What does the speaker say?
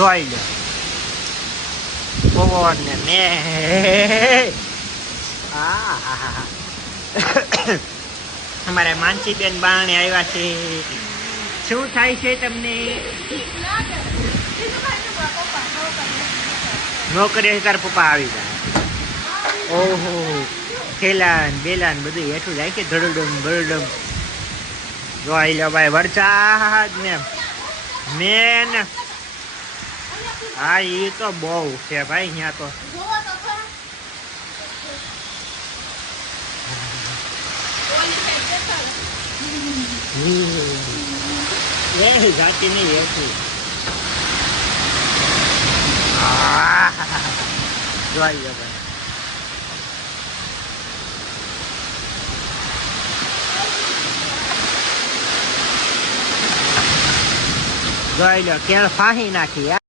જોઈ લો પવન ને મે અમારે માનસીબેન બારણે આવ્યા છે. શું થાય છે તમને? નોકરી તાર પપ્પા આવી જાય. ઓહો ખેલાન બેલાન બધું હેઠું જાય કે ધડડમ ધડડમ. જોઈ લો ભાઈ વરસાદ ને મેન. હા એ તો બહુ છે ભાઈ અહીંયા તો. જાતી નહીં હેઠું. જોઈ લો ભાઈ જોઈ લો કેળ ફાહી નાખી.